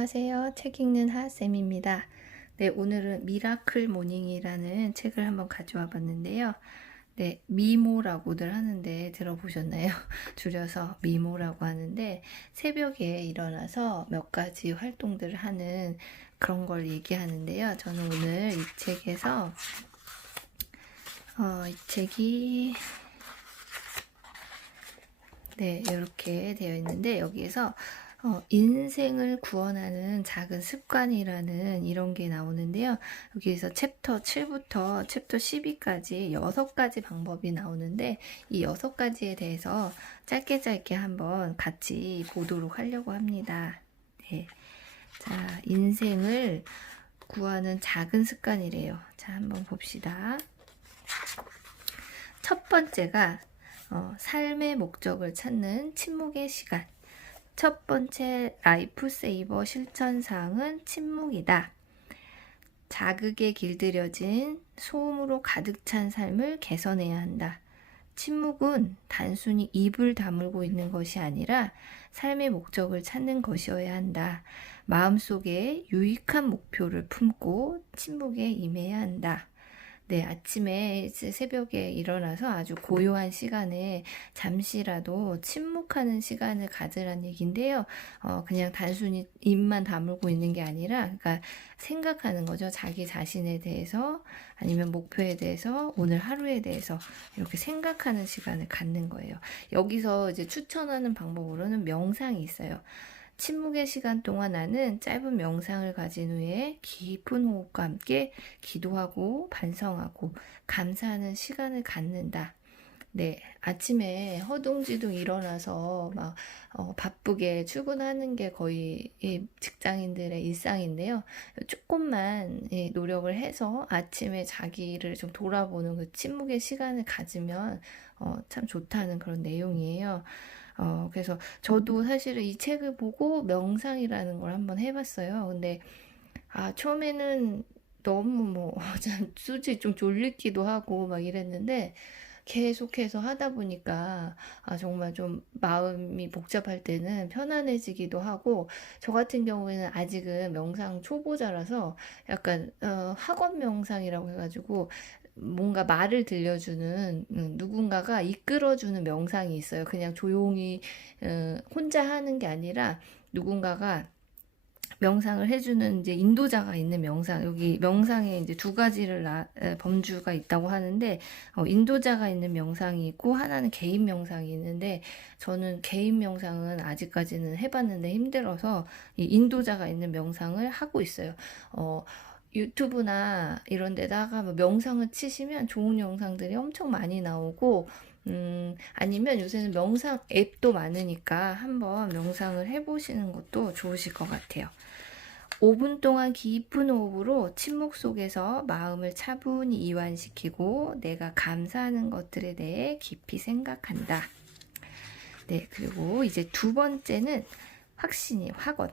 안녕하세요. 책 읽는 하쌤입니다. 네, 오늘은 미라클 모닝이라는 책을 한번 가져와 봤는데요. 네, 미모라고들 하는데 들어보셨나요? 줄여서 미모라고 하는데 새벽에 일어나서 몇 가지 활동들을 하는 그런 걸 얘기하는데요. 저는 오늘 이 책에서 이 책이 네, 이렇게 되어 있는데 여기에서 인생을 구원하는 작은 습관이라는 이런 게 나오는데요. 여기에서 챕터 7부터 챕터 12까지 6가지 방법이 나오는데 이 6가지에 대해서 짧게 한번 같이 보도록 하려고 합니다. 네. 자, 인생을 구하는 작은 습관이래요. 자, 한번 봅시다. 첫 번째가 삶의 목적을 찾는 침묵의 시간. 첫 번째 라이프 세이버 실천사항은 침묵이다. 자극에 길들여진 소음으로 가득 찬 삶을 개선해야 한다. 침묵은 단순히 입을 다물고 있는 것이 아니라 삶의 목적을 찾는 것이어야 한다. 마음속에 유익한 목표를 품고 침묵에 임해야 한다. 네, 아침에 새벽에 일어나서 아주 고요한 시간에 잠시라도 침묵하는 시간을 가지란 얘기인데요. 그냥 단순히 입만 다물고 있는 게 아니라, 그러니까 생각하는 거죠. 자기 자신에 대해서, 아니면 목표에 대해서, 오늘 하루에 대해서 이렇게 생각하는 시간을 갖는 거예요. 여기서 이제 추천하는 방법으로는 명상이 있어요. 침묵의 시간 동안 나는 짧은 명상을 가진 후에 깊은 호흡과 함께 기도하고 반성하고 감사하는 시간을 갖는다. 네, 아침에 허둥지둥 일어나서 막 바쁘게 출근하는 게 거의 직장인들의 일상인데요. 조금만 노력을 해서 아침에 자기를 좀 돌아보는 그 침묵의 시간을 가지면 참 좋다는 그런 내용이에요. 그래서 저도 사실은 이 책을 보고 명상이라는 걸 한번 해봤어요. 근데 처음에는 너무 솔직히 좀 졸리기도 하고 막 이랬는데 계속해서 하다 보니까 정말 좀 마음이 복잡할 때는 편안해지기도 하고, 저 같은 경우에는 아직은 명상 초보자라서 약간 학원 명상이라고 해가지고 뭔가 말을 들려주는 누군가가 이끌어주는 명상이 있어요. 그냥 조용히 혼자 하는 게 아니라 누군가가 명상을 해주는 이제 인도자가 있는 명상, 여기 명상에 이제 두 가지를 범주가 있다고 하는데, 인도자가 있는 명상이 있고 하나는 개인 명상이 있는데, 저는 개인 명상은 아직까지는 해봤는데 힘들어서 이 인도자가 있는 명상을 하고 있어요. 유튜브나 이런 데다가 뭐 명상을 치시면 좋은 영상들이 엄청 많이 나오고, 아니면 요새는 명상 앱도 많으니까 한번 명상을 해보시는 것도 좋으실 것 같아요. 5분 동안 깊은 호흡으로 침묵 속에서 마음을 차분히 이완시키고 내가 감사하는 것들에 대해 깊이 생각한다. 네, 그리고 이제 두 번째는 확건.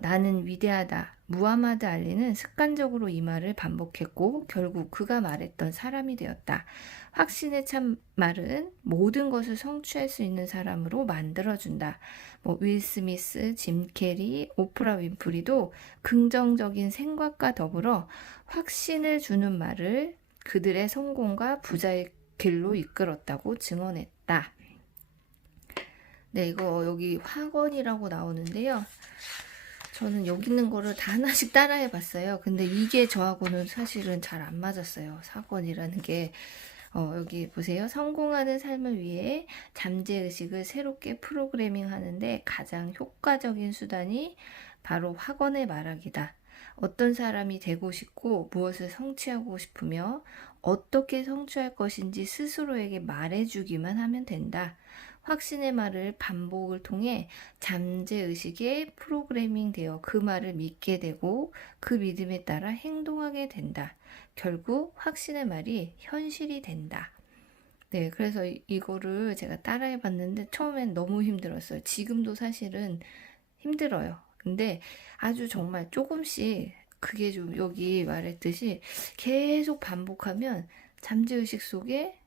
나는 위대하다. 무하마드 알리는 습관적으로 이 말을 반복했고 결국 그가 말했던 사람이 되었다. 확신의 참말은 모든 것을 성취할 수 있는 사람으로 만들어준다. 윌 스미스, 짐 캐리, 오프라 윈프리도 긍정적인 생각과 더불어 확신을 주는 말을 그들의 성공과 부자의 길로 이끌었다고 증언했다. 네, 이거 여기 확언이라고 나오는데요. 저는 여기 있는 거를 다 하나씩 따라해 봤어요. 근데 이게 저하고는 사실은 잘 안 맞았어요. 사건이라는 게. 여기 보세요. 성공하는 삶을 위해 잠재의식을 새롭게 프로그래밍 하는데 가장 효과적인 수단이 바로 확언의 말하기다. 어떤 사람이 되고 싶고 무엇을 성취하고 싶으며 어떻게 성취할 것인지 스스로에게 말해주기만 하면 된다. 확신의 말을 반복을 통해 잠재의식에 프로그래밍 되어 그 말을 믿게 되고 그 믿음에 따라 행동하게 된다. 결국 확신의 말이 현실이 된다. 네, 그래서 이거를 제가 따라해 봤는데 처음엔 너무 힘들었어요. 지금도 사실은 힘들어요. 근데 아주 정말 조금씩 그게 좀 여기 말했듯이 계속 반복하면 잠재의식 속에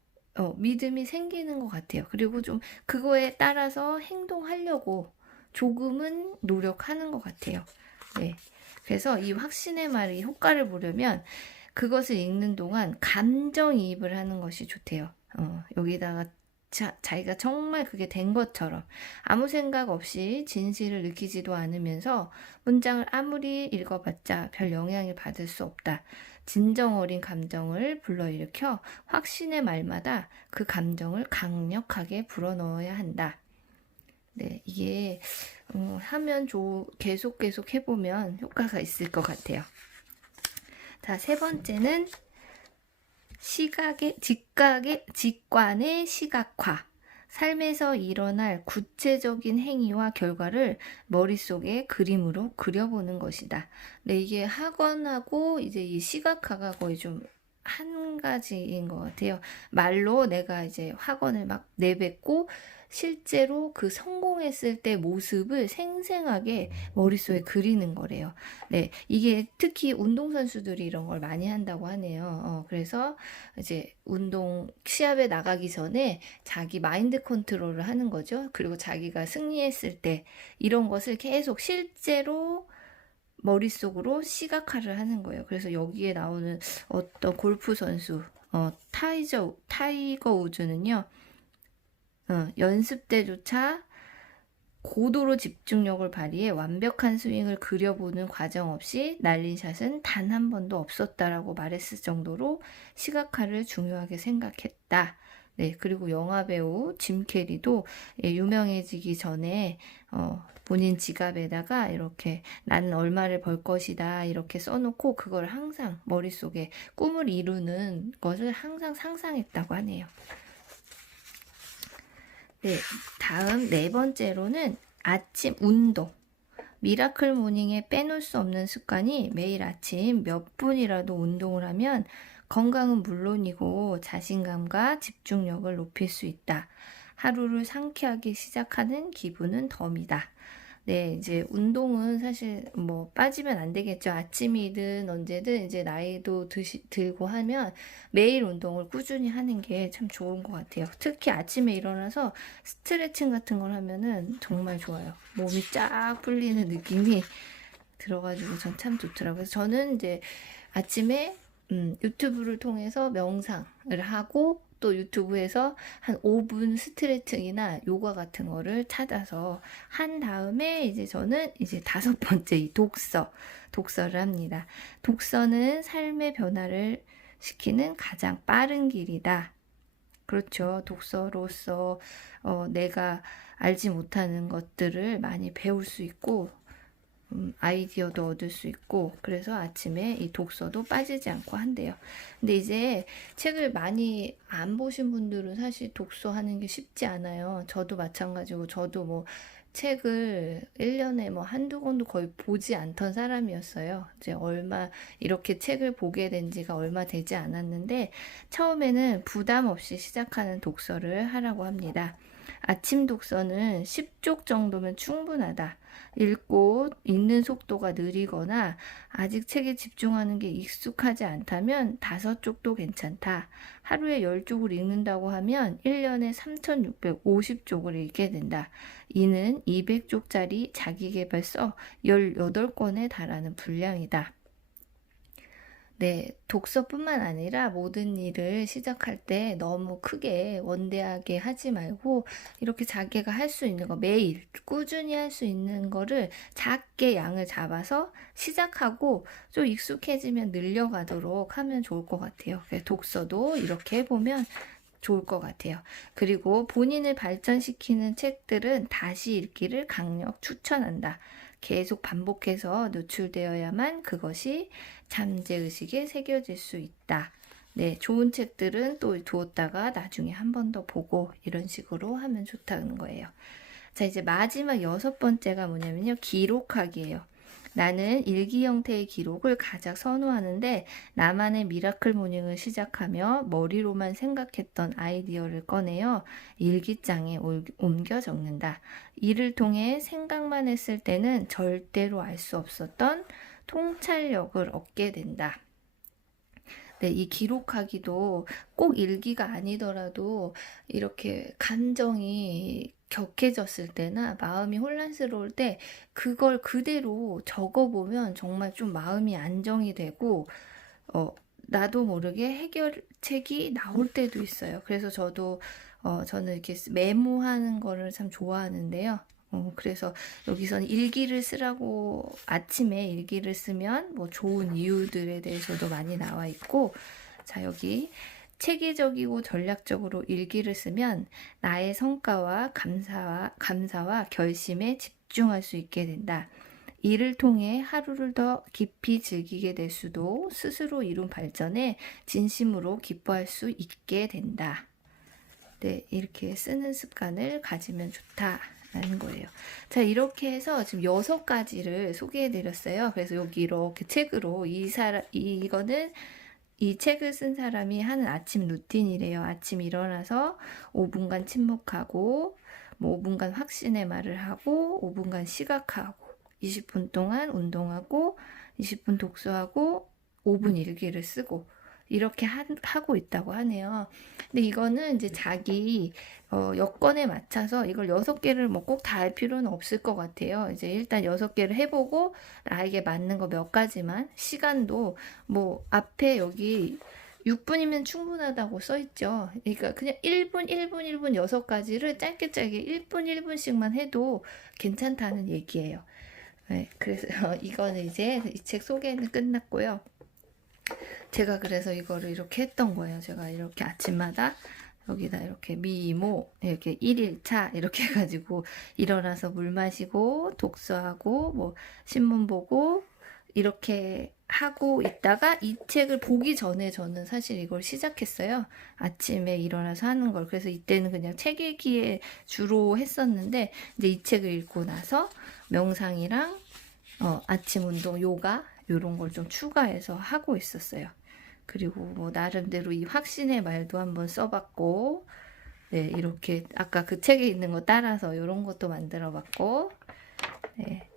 믿음이 생기는 것 같아요. 그리고 좀 그거에 따라서 행동하려고 조금은 노력하는 것 같아요. 네. 그래서 이 확신의 말이 효과를 보려면 그것을 읽는 동안 감정이입을 하는 것이 좋대요. 여기다가 자기가 정말 그게 된 것처럼 아무 생각 없이 진실을 느끼지도 않으면서 문장을 아무리 읽어봤자 별 영향을 받을 수 없다. 진정 어린 감정을 불러일으켜 확신의 말마다 그 감정을 강력하게 불어넣어야 한다. 네, 이게 하면 계속 해보면 효과가 있을 것 같아요. 자, 세 번째는 직관의 시각화. 삶에서 일어날 구체적인 행위와 결과를 머릿속에 그림으로 그려보는 것이다. 네, 이게 학원하고 이제 이 시각화가 거의 좀 한 가지인 것 같아요. 말로 내가 이제 학원을 막 내뱉고 실제로 그 성공했을 때 모습을 생생하게 머릿속에 그리는 거래요. 네, 이게 특히 운동선수들이 이런 걸 많이 한다고 하네요. 그래서 이제 시합에 나가기 전에 자기 마인드 컨트롤을 하는 거죠. 그리고 자기가 승리했을 때 이런 것을 계속 실제로 머릿속으로 시각화를 하는 거예요. 그래서 여기에 나오는 어떤 골프 선수, 타이거 우즈는요, 연습 때조차 고도로 집중력을 발휘해 완벽한 스윙을 그려보는 과정 없이 날린 샷은 단 한 번도 없었다라고 말했을 정도로 시각화를 중요하게 생각했다. 네, 그리고 영화배우 짐 캐리도 유명해지기 전에 본인 지갑에다가 이렇게 나는 얼마를 벌 것이다 이렇게 써놓고 그걸 항상 머릿속에 꿈을 이루는 것을 항상 상상했다고 하네요. 네, 다음 네 번째로는 아침 운동. 미라클 모닝에 빼놓을 수 없는 습관이 매일 아침 몇 분이라도 운동을 하면 건강은 물론이고 자신감과 집중력을 높일 수 있다. 하루를 상쾌하게 시작하는 기분은 덤이다. 네, 이제 운동은 사실 뭐 빠지면 안 되겠죠. 아침이든 언제든 이제 나이도 들고 하면 매일 운동을 꾸준히 하는 게 참 좋은 것 같아요. 특히 아침에 일어나서 스트레칭 같은 걸 하면은 정말 좋아요. 몸이 쫙 풀리는 느낌이 들어가지고 전 참 좋더라고요. 저는 이제 아침에 유튜브를 통해서 명상을 하고 또 유튜브에서 한 5분 스트레칭이나 요가 같은 거를 찾아서 한 다음에 이제 저는 이제 다섯 번째 이 독서를 합니다. 독서는 삶의 변화를 시키는 가장 빠른 길이다. 그렇죠. 독서로서 내가 알지 못하는 것들을 많이 배울 수 있고 아이디어도 얻을 수 있고 그래서 아침에 이 독서도 빠지지 않고 한대요. 근데 이제 책을 많이 안 보신 분들은 사실 독서하는 게 쉽지 않아요. 저도 마찬가지고 저도 뭐 책을 1년에 뭐 한두 권도 거의 보지 않던 사람이었어요. 이제 이렇게 책을 보게 된 지가 얼마 되지 않았는데 처음에는 부담 없이 시작하는 독서를 하라고 합니다. 아침 독서는 10쪽 정도면 충분하다. 읽는 속도가 느리거나 아직 책에 집중하는 게 익숙하지 않다면 5쪽도 괜찮다. 하루에 10쪽을 읽는다고 하면 1년에 3,650쪽을 읽게 된다. 이는 200쪽짜리 자기계발서 18권에 달하는 분량이다. 네, 독서뿐만 아니라 모든 일을 시작할 때 너무 크게 원대하게 하지 말고 이렇게 자기가 할 수 있는 거 매일 꾸준히 할 수 있는 거를 작게 양을 잡아서 시작하고 좀 익숙해지면 늘려가도록 하면 좋을 것 같아요. 독서도 이렇게 해보면 좋을 것 같아요. 그리고 본인을 발전시키는 책들은 다시 읽기를 강력 추천한다. 계속 반복해서 노출되어야만 그것이 잠재의식에 새겨질 수 있다. 네, 좋은 책들은 또 두었다가 나중에 한 번 더 보고 이런 식으로 하면 좋다는 거예요. 자, 이제 마지막 6번째가 뭐냐면요. 기록하기예요. 나는 일기 형태의 기록을 가장 선호하는데 나만의 미라클 모닝을 시작하며 머리로만 생각했던 아이디어를 꺼내어 일기장에 옮겨 적는다. 이를 통해 생각만 했을 때는 절대로 알 수 없었던 통찰력을 얻게 된다. 네, 이 기록하기도 꼭 일기가 아니더라도 이렇게 감정이 격해졌을 때나 마음이 혼란스러울 때 그걸 그대로 적어보면 정말 좀 마음이 안정이 되고 나도 모르게 해결책이 나올 때도 있어요. 그래서 저는 이렇게 메모하는 거를 참 좋아하는데요. 그래서 여기서는 일기를 쓰라고 아침에 일기를 쓰면 뭐 좋은 이유들에 대해서도 많이 나와 있고, 자, 여기 체계적이고 전략적으로 일기를 쓰면 나의 성과와 감사와 결심에 집중할 수 있게 된다. 이를 통해 하루를 더 깊이 즐기게 될 수도 스스로 이룬 발전에 진심으로 기뻐할 수 있게 된다. 네, 이렇게 쓰는 습관을 가지면 좋다라는 거예요. 자, 이렇게 해서 지금 6가지를 소개해 드렸어요. 그래서 여기 이렇게 책으로 이거는 이 책을 쓴 사람이 하는 아침 루틴이래요. 아침 일어나서 5분간 침묵하고, 뭐 5분간 확신의 말을 하고, 5분간 시각하고, 20분 동안 운동하고, 20분 독서하고, 5분 일기를 쓰고, 이렇게 하고 있다고 하네요. 근데 이거는 이제 자기 여건에 맞춰서 이걸 6개를 뭐 꼭 다 할 필요는 없을 것 같아요. 이제 일단 6개를 해보고 나에게 맞는 거 몇 가지만, 시간도 뭐 앞에 여기 6분이면 충분하다고 써있죠. 그러니까 그냥 1분, 1분, 1분 6가지를 짧게 1분, 1분씩만 해도 괜찮다는 얘기예요. 네, 그래서 이거는 이제 이 책 소개는 끝났고요. 제가 그래서 이거를 이렇게 했던 거예요. 제가 이렇게 아침마다 여기다 이렇게 미모 이렇게 1일차 이렇게 해가지고 일어나서 물 마시고 독서하고 뭐 신문 보고 이렇게 하고 있다가 이 책을 보기 전에 저는 사실 이걸 시작했어요. 아침에 일어나서 하는 걸. 그래서 이때는 그냥 책 읽기에 주로 했었는데 이제 이 책을 읽고 나서 명상이랑 아침 운동, 요가 이런 걸 좀 추가해서 하고 있었어요. 그리고 뭐 나름대로 이 확신의 말도 한번 써봤고, 네, 이렇게 아까 그 책에 있는 거 따라서 이런 것도 만들어봤고, 네.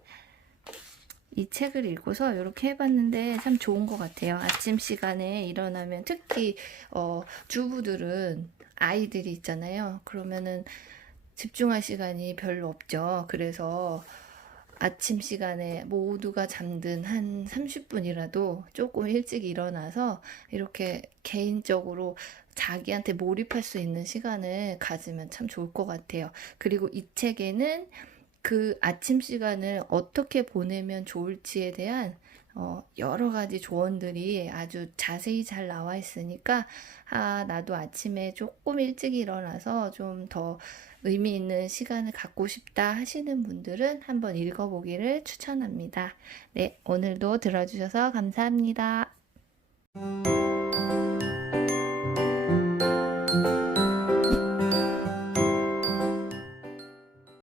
이 책을 읽고서 이렇게 해봤는데 참 좋은 것 같아요. 아침 시간에 일어나면 특히 주부들은 아이들이 있잖아요. 그러면은 집중할 시간이 별로 없죠. 그래서 아침 시간에 모두가 잠든 한 30분이라도 조금 일찍 일어나서 이렇게 개인적으로 자기한테 몰입할 수 있는 시간을 가지면 참 좋을 것 같아요. 그리고 이 책에는 그 아침 시간을 어떻게 보내면 좋을지에 대한 여러 가지 조언들이 아주 자세히 잘 나와 있으니까 나도 아침에 조금 일찍 일어나서 좀 더 의미 있는 시간을 갖고 싶다 하시는 분들은 한번 읽어보기를 추천합니다. 네, 오늘도 들어주셔서 감사합니다.